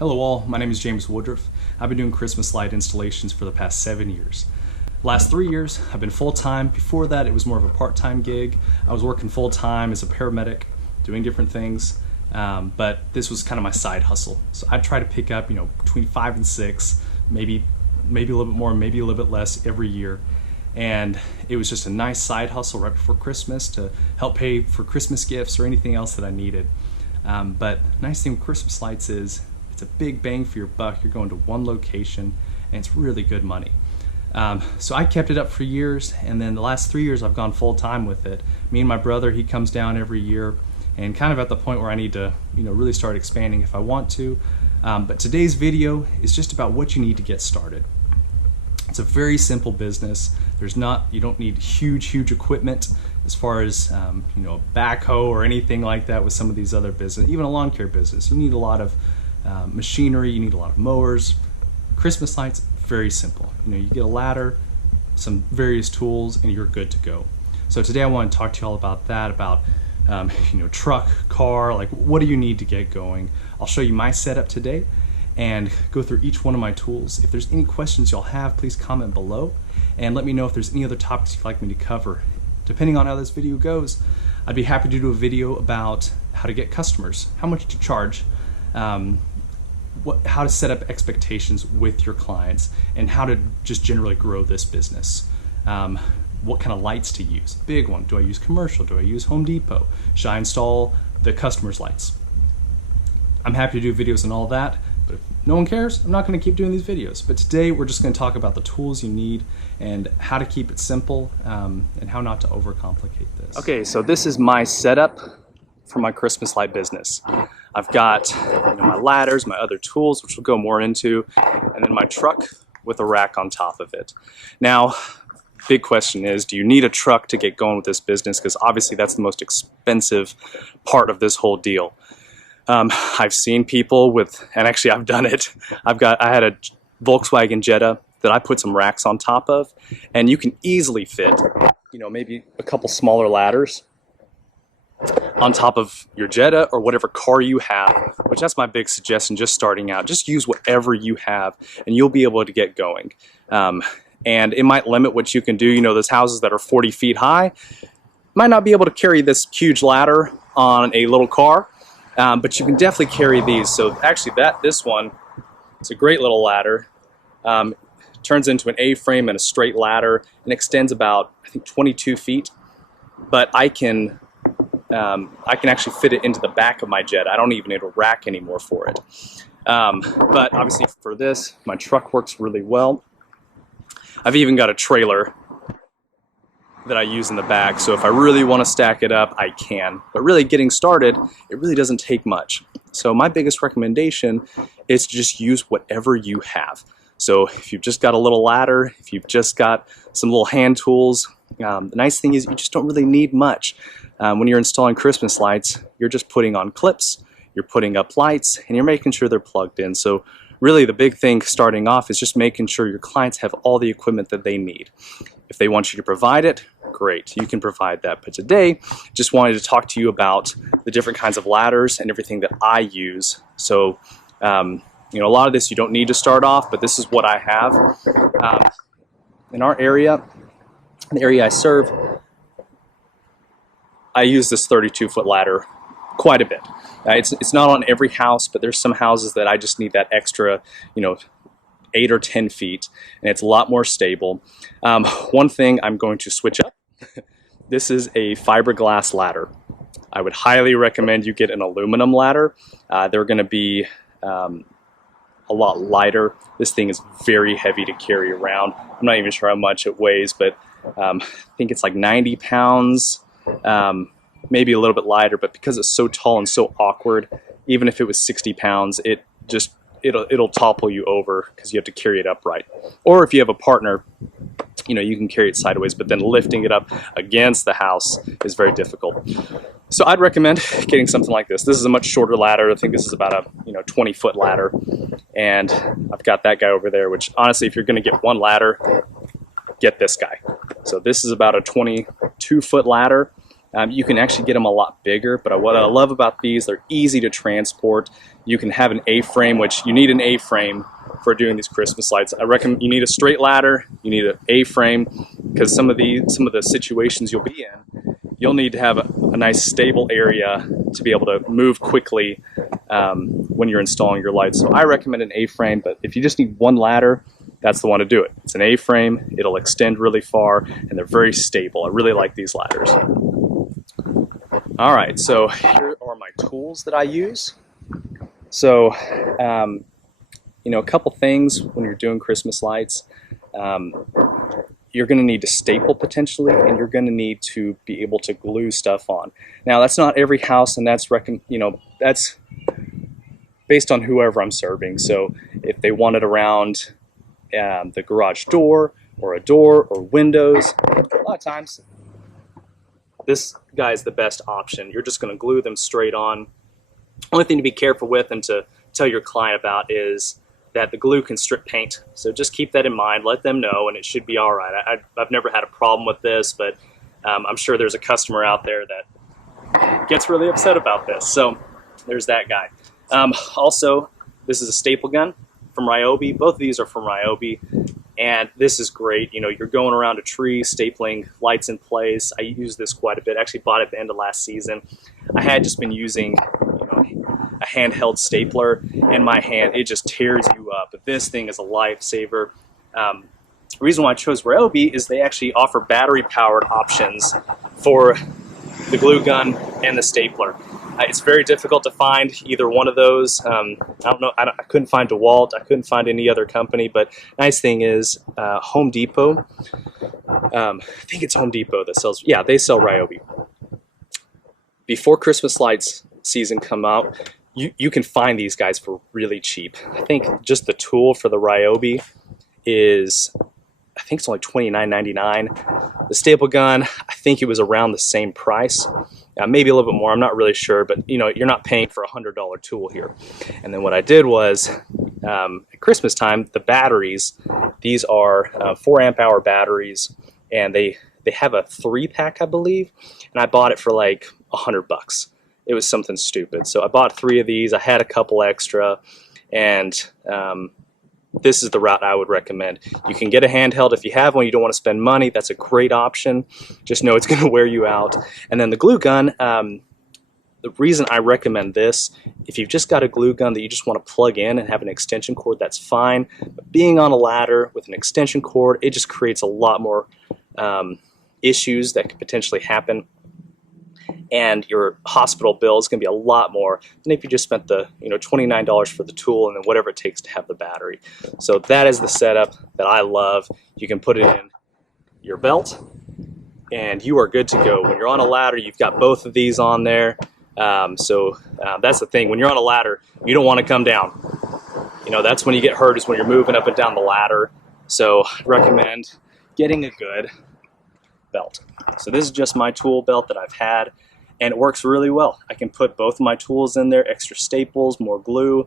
Hello all, my name is James Woodruff. I've been doing Christmas light installations for the past 7 years. Last 3 years, I've been full-time. Before that, it was more of a part-time gig. I was working full-time as a paramedic, doing different things, but this was kind of my side hustle. So I'd try to pick up, between 5 and 6, maybe a little bit more, maybe a little bit less every year. And it was just a nice side hustle right before Christmas to help pay for Christmas gifts or anything else that I needed. But the nice thing with Christmas lights is it's a big bang for your buck. You're going to one location and it's really good money. So I kept it up for years, and then the last 3 years I've gone full time with it. Me and my brother, he comes down every year, and kind of at the point where I need to really start expanding if I want to. But today's video is just about what you need to get started. It's a very simple business. You don't need huge equipment as far as a backhoe or anything like that with some of these other businesses, even a lawn care business. You need a lot of machinery, you need a lot of mowers. Christmas lights, very simple. You get a ladder, some various tools, and you're good to go. So today I want to talk to you all about that, about truck, car, like what do you need to get going. I'll show you my setup today and go through each one of my tools. If there's any questions y'all have, please comment below and let me know if there's any other topics you'd like me to cover. Depending on how this video goes, I'd be happy to do a video about how to get customers, how much to charge, how to set up expectations with your clients, and how to just generally grow this business. What kind of lights to use. Big one, do I use commercial? Do I use Home Depot? Should I install the customer's lights? I'm happy to do videos on all that, but if no one cares, I'm not going to keep doing these videos. But today we're just going to talk about the tools you need and how to keep it simple, and how not to overcomplicate this. Okay, so this is my setup for my Christmas light business. I've got my ladders, my other tools, which we'll go more into, and then my truck with a rack on top of it. Now, big question is, do you need a truck to get going with this business? Because obviously that's the most expensive part of this whole deal. I've seen people with, and actually I've done it. I had a Volkswagen Jetta that I put some racks on top of, and you can easily fit, maybe a couple smaller ladders on top of your Jetta or whatever car you have, which that's my big suggestion just starting out. Just use whatever you have and you'll be able to get going. And it might limit what you can do. Those houses that are 40 feet high might not be able to carry this huge ladder on a little car, but you can definitely carry these. So actually this one, it's a great little ladder. Turns into an A-frame and a straight ladder and extends about, I think, 22 feet. But I can actually fit it into the back of my Jetta. I don't even need a rack anymore for it. But obviously for this, my truck works really well. I've even got a trailer that I use in the back, so if I really want to stack it up, I can. But really getting started, it really doesn't take much. So my biggest recommendation is to just use whatever you have. So if you've just got a little ladder, if you've just got some little hand tools, the nice thing is you just don't really need much. When you're installing Christmas lights, you're just putting on clips, you're putting up lights, and you're making sure they're plugged in. So really the big thing starting off is just making sure your clients have all the equipment that they need. If they want you to provide it, great, you can provide that. But today, just wanted to talk to you about the different kinds of ladders and everything that I use. So, a lot of this you don't need to start off, but this is what I have. In our area, the area I serve, I use this 32-foot ladder quite a bit. It's not on every house, but there's some houses that I just need that extra, 8 or 10 feet, and it's a lot more stable. One thing I'm going to switch up. This is a fiberglass ladder. I would highly recommend you get an aluminum ladder. They're going to be a lot lighter. This thing is very heavy to carry around. I'm not even sure how much it weighs, but I think it's like 90 pounds. Maybe a little bit lighter, but because it's so tall and so awkward, even if it was 60 pounds, it'll topple you over because you have to carry it upright. Or if you have a partner, you can carry it sideways, but then lifting it up against the house is very difficult. So I'd recommend getting something like this. This is a much shorter ladder. I think this is about a 20-foot ladder, and I've got that guy over there, which honestly, if you're going to get one ladder, get this guy. So this is about a 22-foot ladder. You can actually get them a lot bigger, but what I love about these, they're easy to transport. you can have an A-frame, which you need an A-frame for doing these Christmas lights. I recommend you need a straight ladder, you need an A-frame, because some of the situations you'll be in, you'll need to have a nice stable area to be able to move quickly when you're installing your lights. So I recommend an A-frame, but if you just need one ladder, that's the one to do it. It's an A-frame, it'll extend really far, and they're very stable. I really like these ladders. All right, so here are my tools that I use. So, a couple things when you're doing Christmas lights. You're going to need to staple potentially, and you're going to need to be able to glue stuff on. Now, that's not every house, and that's based on whoever I'm serving. So if they want it around the garage door or windows, a lot of times this guy is the best option. You're just going to glue them straight on. Only thing to be careful with and to tell your client about is that the glue can strip paint. So just keep that in mind, let them know, and it should be all right. I've never had a problem with this, but I'm sure there's a customer out there that gets really upset about this. So there's that guy. Also, this is a staple gun from Ryobi. Both of these are from Ryobi, and this is great. You're going around a tree, stapling lights in place. I use this quite a bit. I actually bought it at the end of last season. I had just been using a handheld stapler, and my hand, it just tears you up. But this thing is a lifesaver. The reason why I chose Ryobi is they actually offer battery-powered options for the glue gun and the stapler. It's very difficult to find either one of those. I don't know. I couldn't find DeWalt. I couldn't find any other company. But nice thing is, Home Depot. I think it's Home Depot that sells. Yeah, they sell Ryobi. Before Christmas lights season come out, you can find these guys for really cheap. I think just the tool for the Ryobi is, I think it's only $29.99. The staple gun, I think it was around the same price. Maybe a little bit more, I'm not really sure, but you're not paying for a $100 tool here. And then what I did was, at Christmas time, the batteries, these are 4 amp hour batteries, and they have a 3-pack, I believe, and I bought it for like $100. It was something stupid. So I bought 3 of these. I had a couple extra, and this is the route I would recommend. You can get a handheld if you have one. You don't want to spend money. That's a great option. Just know it's going to wear you out. And then the glue gun, the reason I recommend this, if you've just got a glue gun that you just want to plug in and have an extension cord, that's fine. But being on a ladder with an extension cord, it just creates a lot more issues that could potentially happen. And your hospital bill is going to be a lot more than if you just spent the $29 for the tool and then whatever it takes to have the battery. So that is the setup that I love. You can put it in your belt, and you are good to go. When you're on a ladder, you've got both of these on there. So that's the thing. When you're on a ladder, you don't want to come down. That's when you get hurt, is when you're moving up and down the ladder. So I recommend getting a good belt. So this is just my tool belt that I've had, and it works really well. I can put both of my tools in there, extra staples, more glue,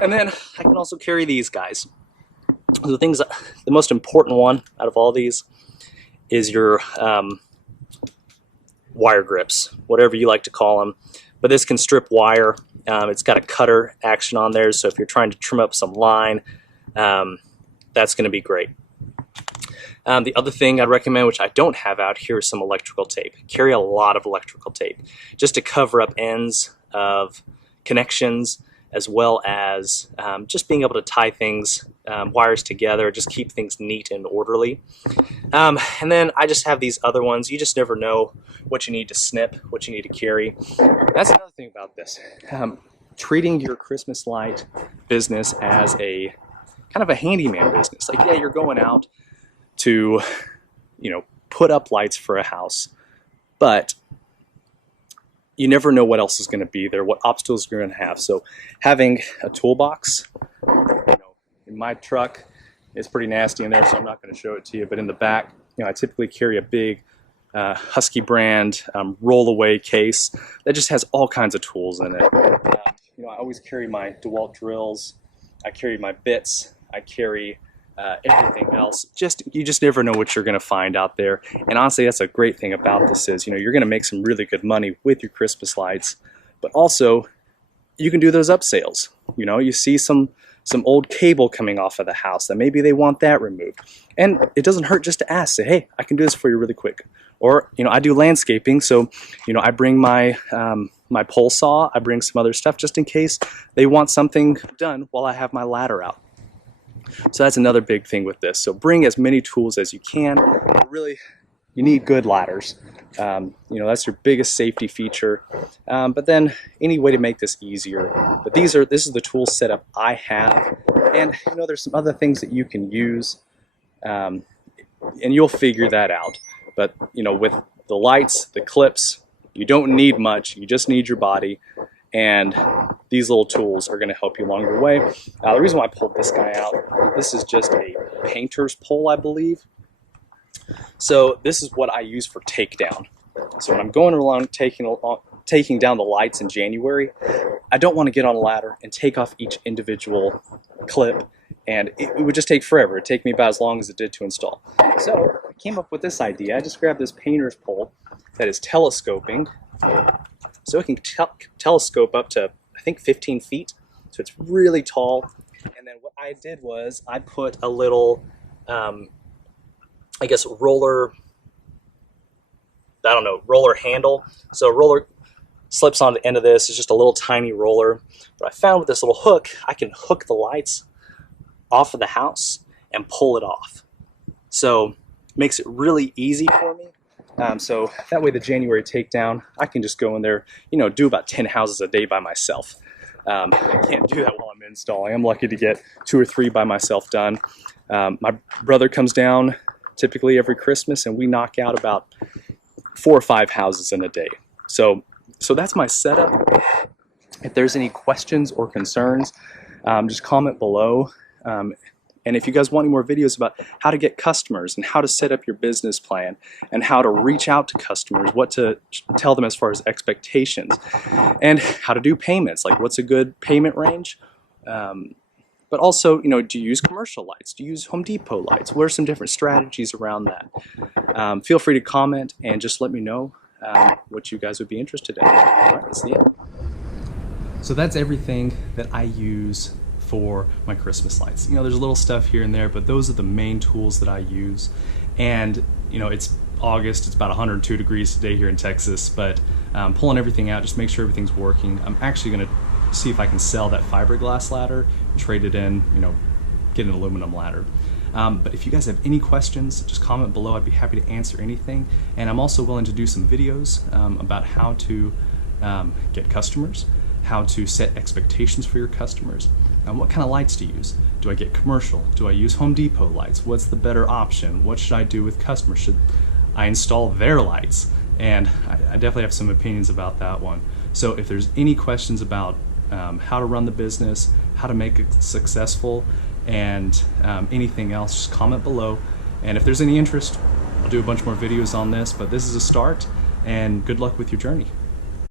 and then I can also carry these guys. The most important one out of all these is your wire grips, whatever you like to call them. But this can strip wire. It's got a cutter action on there, so if you're trying to trim up some line, that's going to be great. The other thing I'd recommend, which I don't have out here, is some electrical tape. Carry a lot of electrical tape just to cover up ends of connections, as well as just being able to tie things, wires together, just keep things neat and orderly. And then I just have these other ones. You just never know what you need to snip, what you need to carry. That's another thing about this. Treating your Christmas light business as a kind of a handyman business. Like, yeah, you're going out to, put up lights for a house, but you never know what else is going to be there, what obstacles you're going to have. So having a toolbox, in my truck, it's pretty nasty in there, so I'm not going to show it to you. But in the back, I typically carry a big Husky brand roll-away case that just has all kinds of tools in it. I always carry my DeWalt drills. I carry my bits. I carry everything else. You just never know what you're going to find out there. And honestly, that's a great thing about this is, you're going to make some really good money with your Christmas lights, but also you can do those upsales. You know, you see some old cable coming off of the house that maybe they want that removed. And it doesn't hurt just to ask, say, hey, I can do this for you really quick. Or, you know, I do landscaping, so, you know, I bring my my pole saw, I bring some other stuff just in case they want something done while I have my ladder out. So that's another big thing with this. So bring as many tools as you can. Really, you need good ladders. You know, that's your biggest safety feature. But then any way to make this easier. But this is the tool setup I have. And you know, there's some other things that you can use, and you'll figure that out. But you know, with the lights, the clips, you don't need much. You just need your body. And these little tools are going to help you along the way. The reason why I pulled this guy out, this is just a painter's pole, I believe. So this is what I use for takedown. So when I'm going around taking down the lights in January, I don't want to get on a ladder and take off each individual clip, and it would just take forever. It'd take me about as long as it did to install. So I came up with this idea. I just grabbed this painter's pole that is telescoping. So it can telescope up to, I think, 15 feet. So it's really tall. And then what I did was I put a little, I guess, roller handle. So a roller slips on the end of this. It's just a little tiny roller. But I found with this little hook, I can hook the lights off of the house and pull it off. So it makes it really easy for me. So that way the January takedown, I can just go in there, you know, do about 10 houses a day by myself. I can't do that while I'm installing. I'm lucky to get 2 or 3 by myself done. My brother comes down typically every Christmas, and we knock out about 4 or 5 houses in a day. So that's my setup. If there's any questions or concerns, just comment below. And if you guys want any more videos about how to get customers and how to set up your business plan and how to reach out to customers, what to tell them as far as expectations, and how to do payments, like what's a good payment range, but also, you know, do you use commercial lights? Do you use Home Depot lights? What are some different strategies around that? Feel free to comment and just let me know what you guys would be interested in. All right, that's the end. So that's everything that I use for my Christmas lights. You know, there's little stuff here and there, but those are the main tools that I use. And you know, it's August, it's about 102 degrees today here in Texas, but pulling everything out, just make sure everything's working. I'm actually gonna see if I can sell that fiberglass ladder, trade it in, you know, get an aluminum ladder. But if you guys have any questions, just comment below. I'd be happy to answer anything. And I'm also willing to do some videos about how to get customers, how to set expectations for your customers, and what kind of lights to use. Do I get commercial? Do I use Home Depot lights? What's the better option? What should I do with customers? Should I install their lights? And I definitely have some opinions about that one. So if there's any questions about how to run the business, how to make it successful, and anything else, just comment below. And if there's any interest, I'll do a bunch more videos on this, but this is a start, and good luck with your journey.